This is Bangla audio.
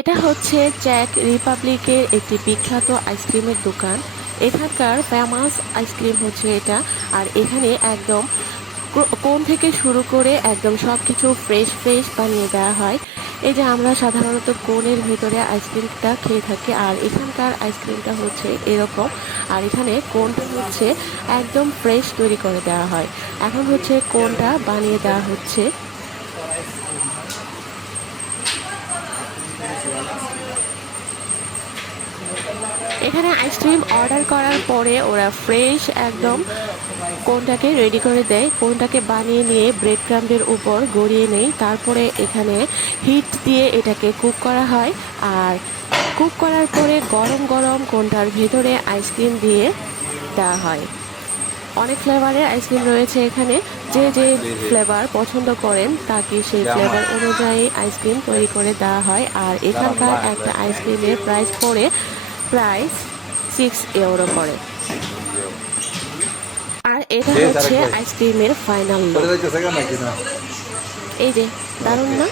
এটা হচ্ছে চ্যাক রিপাবলিকের একটি বিখ্যাত আইসক্রিমের দোকান। এখানকার ফেমাস আইসক্রিম হচ্ছে এটা। আর এখানে একদম কোন থেকে শুরু করে একদম সব কিছু ফ্রেশ ফ্রেশ বানিয়ে দেওয়া হয়। এই যে আমরা সাধারণত কোনের ভেতরে আইসক্রিমটা খেয়ে থাকি, আর এখানকার আইসক্রিমটা হচ্ছে এরকম। আর এখানে কোনটা হচ্ছে একদম ফ্রেশ তৈরি করে দেওয়া হয়। এখন হচ্ছে কোনটা বানিয়ে দেওয়া হচ্ছে। এখানে আইসক্রিম অর্ডার করার পরে ওরা ফ্রেশ একদম কোনটাকে রেডি করে দেয় কোনটাকে বানিয়ে নিয়ে ব্রেড ক্রাম্বের উপর গড়িয়ে নেয়। তারপরে এখানে হিট দিয়ে এটাকে কুক করা হয়। আর কুক করার পরে গরম গরম কোনটার ভেতরে আইসক্রিম দিয়ে দেওয়া হয়। অনেক ফ্লেভারের আইসক্রিম রয়েছে এখানে। যে যে ফ্লেভার পছন্দ করেন তাকে সেই ফ্লেভার অনুযায়ী আইসক্রিম তৈরি করে দেওয়া হয়। আর এখানকার একটা আইসক্রিমের প্রাইস পড়ে প্রাইস সিক্স ইউরো করে আর এটা হচ্ছে আইসক্রিমের ফাইনাল এই যে দারুণ না?